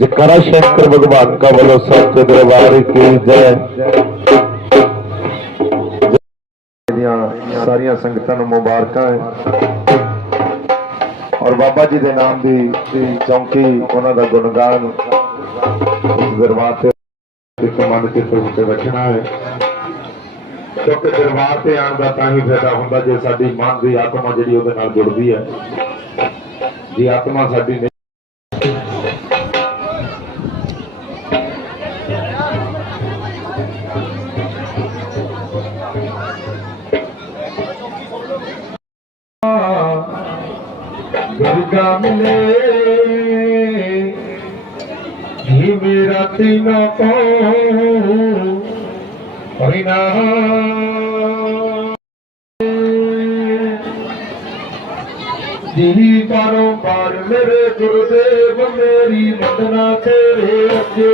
जयकारा शंकर भगवान का बोलो सत्य दरबार की जय सारिया संगत मुबारक है और बाबा जी के नाम की चौकी उन्होंने गुणगान उस दरबार से मन के तौर से रखना है क्योंकि दरबार से आने का ता ही फायदा होंगे जो साड़ी मन की आत्मा जी जुड़ती है जी आत्मा साड़ी দুর্গা মিলে হিমে রাতি নরিনা जिही तारो पार मेरे गुरुदेव मेरी वंदना तेरे अगे